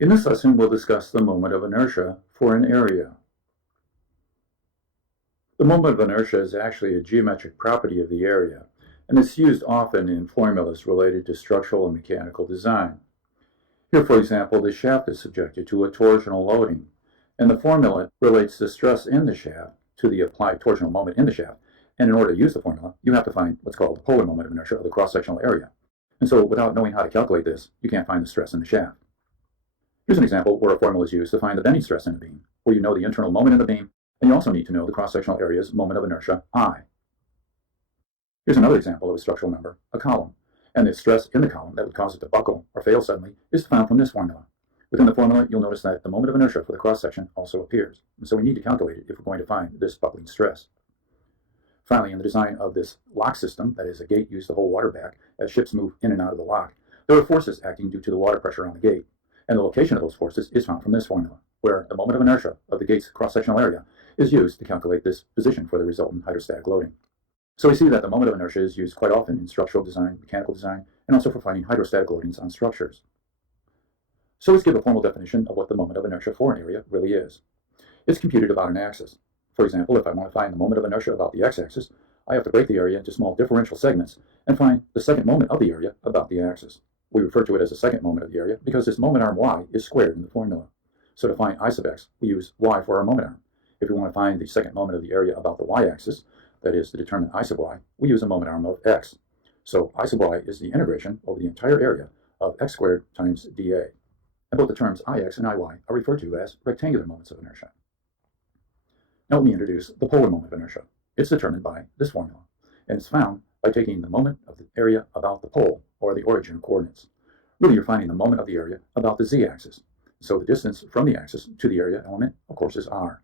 In this lesson, we'll discuss the moment of inertia for an area. The moment of inertia is actually a geometric property of the area, and it's used often in formulas related to structural and mechanical design. Here, for example, the shaft is subjected to a torsional loading, and the formula relates the stress in the shaft to the applied torsional moment in the shaft. And in order to use the formula, you have to find what's called the polar moment of inertia of the cross-sectional area. And so without knowing how to calculate this, you can't find the stress in the shaft. Here's an example where a formula is used to find the bending stress in a beam, where you know the internal moment in the beam, and you also need to know the cross-sectional area's moment of inertia, I. Here's another example of a structural member, a column, and the stress in the column that would cause it to buckle or fail suddenly is found from this formula. Within the formula, you'll notice that the moment of inertia for the cross-section also appears, and so we need to calculate it if we're going to find this buckling stress. Finally, in the design of this lock system, that is a gate used to hold water back as ships move in and out of the lock, there are forces acting due to the water pressure on the gate. And the location of those forces is found from this formula, where the moment of inertia of the gate's cross-sectional area is used to calculate this position for the resultant hydrostatic loading. So we see that the moment of inertia is used quite often in structural design, mechanical design, and also for finding hydrostatic loadings on structures. So let's give a formal definition of what the moment of inertia for an area really is. It's computed about an axis. For example, if I want to find the moment of inertia about the x-axis, I have to break the area into small differential segments and find the second moment of the area about the axis. We refer to it as the second moment of the area because this moment arm y is squared in the formula. So to find I sub x, we use y for our moment arm. If we want to find the second moment of the area about the y-axis, that is to determine I sub y, we use a moment arm of x. So I sub y is the integration over the entire area of x squared times dA. And both the terms ix and iy are referred to as rectangular moments of inertia. Now let me introduce the polar moment of inertia. It's determined by this formula, and it's found by taking the moment of the area about the pole, or the origin of coordinates. Really, you're finding the moment of the area about the z-axis. So the distance from the axis to the area element, of course, is r.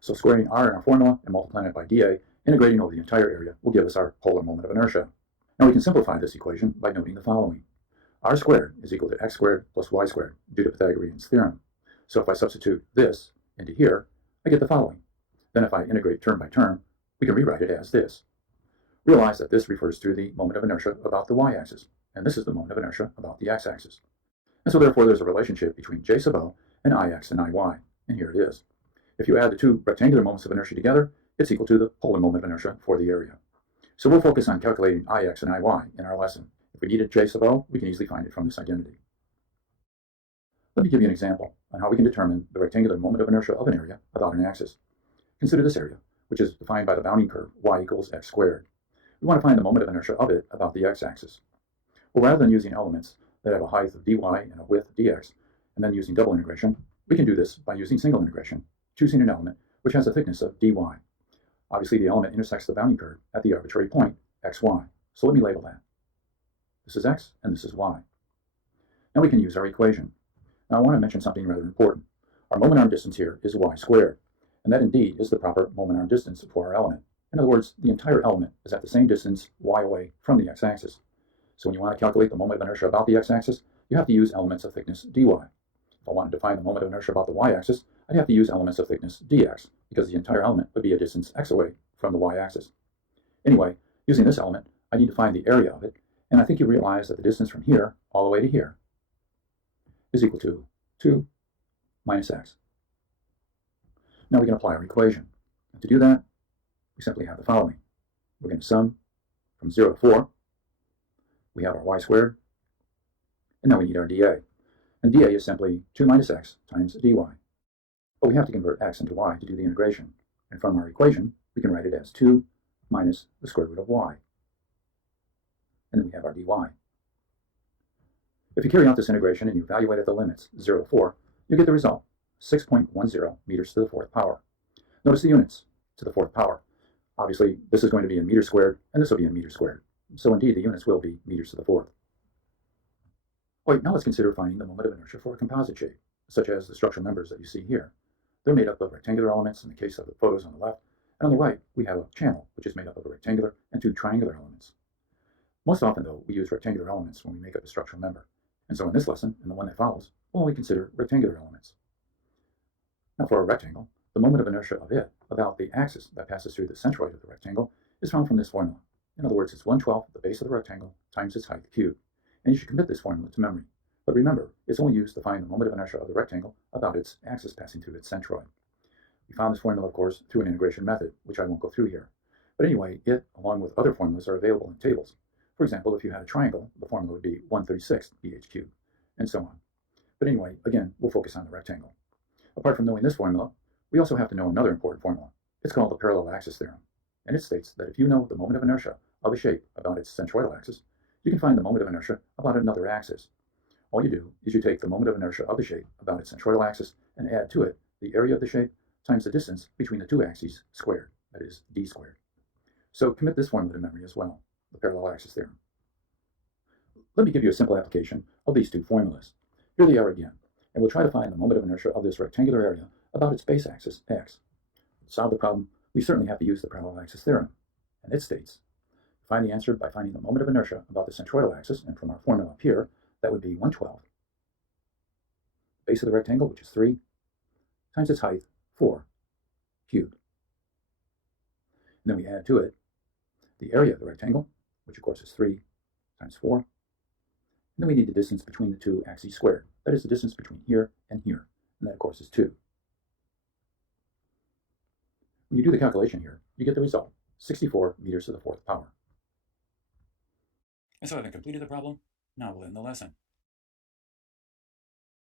So squaring r in our formula and multiplying it by dA, integrating over the entire area, will give us our polar moment of inertia. Now we can simplify this equation by noting the following. R squared is equal to x squared plus y squared due to Pythagorean's theorem. So if I substitute this into here, I get the following. Then if I integrate term by term, we can rewrite it as this. Realize that this refers to the moment of inertia about the y-axis, and this is the moment of inertia about the x-axis. And so therefore there's a relationship between j sub o and ix and iy, and here it is. If you add the two rectangular moments of inertia together, it's equal to the polar moment of inertia for the area. So we'll focus on calculating ix and iy in our lesson. If we needed j sub o, we can easily find it from this identity. Let me give you an example on how we can determine the rectangular moment of inertia of an area about an axis. Consider this area, which is defined by the bounding curve y equals x squared. We want to find the moment of inertia of it about the x-axis. Well, rather than using elements that have a height of dy and a width dx, and then using double integration, we can do this by using single integration, choosing an element which has a thickness of dy. Obviously, the element intersects the bounding curve at the arbitrary point, xy. So let me label that. This is x, and this is y. Now we can use our equation. Now I want to mention something rather important. Our moment arm distance here is y squared, and that indeed is the proper moment arm distance for our element. In other words, the entire element is at the same distance y away from the x-axis. So when you want to calculate the moment of inertia about the x-axis, you have to use elements of thickness dy. If I wanted to find the moment of inertia about the y-axis, I'd have to use elements of thickness dx, because the entire element would be a distance x away from the y-axis. Anyway, using this element, I need to find the area of it, and I think you realize that the distance from here all the way to here is equal to 2 minus x. Now we can apply our equation. And to do that, we simply have the following. We're going to sum from 0 to 4. We have our y squared, and now we need our dA. And dA is simply 2 minus x times dy. But we have to convert x into y to do the integration. And from our equation, we can write it as 2 minus the square root of y. And then we have our dy. If you carry out this integration and you evaluate at the limits 0 to 4, you get the result, 6.10 meters to the fourth power. Notice the units, to the fourth power. Obviously, this is going to be in meters squared, and this will be in meters squared. So indeed, the units will be meters to the fourth. Wait, now let's consider finding the moment of inertia for a composite shape, such as the structural members that you see here. They're made up of rectangular elements in the case of the photos on the left, and on the right, we have a channel, which is made up of a rectangular and two triangular elements. Most often, though, we use rectangular elements when we make up a structural member. And so in this lesson, and the one that follows, we'll only consider rectangular elements. Now for a rectangle, the moment of inertia of it about the axis that passes through the centroid of the rectangle is found from this formula. In other words, it's 1/12 the base of the rectangle times its height cubed. And you should commit this formula to memory. But remember, it's only used to find the moment of inertia of the rectangle about its axis passing through its centroid. We found this formula, of course, through an integration method, which I won't go through here. But anyway, it, along with other formulas, are available in tables. For example, if you had a triangle, the formula would be 1/36 bh cubed, and so on. But anyway, again, we'll focus on the rectangle. Apart from knowing this formula, we also have to know another important formula. It's called the parallel axis theorem, and it states that if you know the moment of inertia of a shape about its centroidal axis, you can find the moment of inertia about another axis. All you do is you take the moment of inertia of the shape about its centroidal axis and add to it the area of the shape times the distance between the two axes squared, that is, d squared. So commit this formula to memory as well, the parallel axis theorem. Let me give you a simple application of these two formulas. Here they are again, and we'll try to find the moment of inertia of this rectangular area about its base axis, x. To solve the problem, we certainly have to use the parallel axis theorem, and it states, find the answer by finding the moment of inertia about the centroidal axis, and from our formula up here, that would be 1/12. Base of the rectangle, which is 3, times its height, 4, cubed. And then we add to it the area of the rectangle, which of course is 3 times 4. And then we need the distance between the two axes squared. That is the distance between here and here. And that, of course, is 2. When you do the calculation here, you get the result, 64 meters to the 4th power. And so having completed the problem, now we'll end the lesson.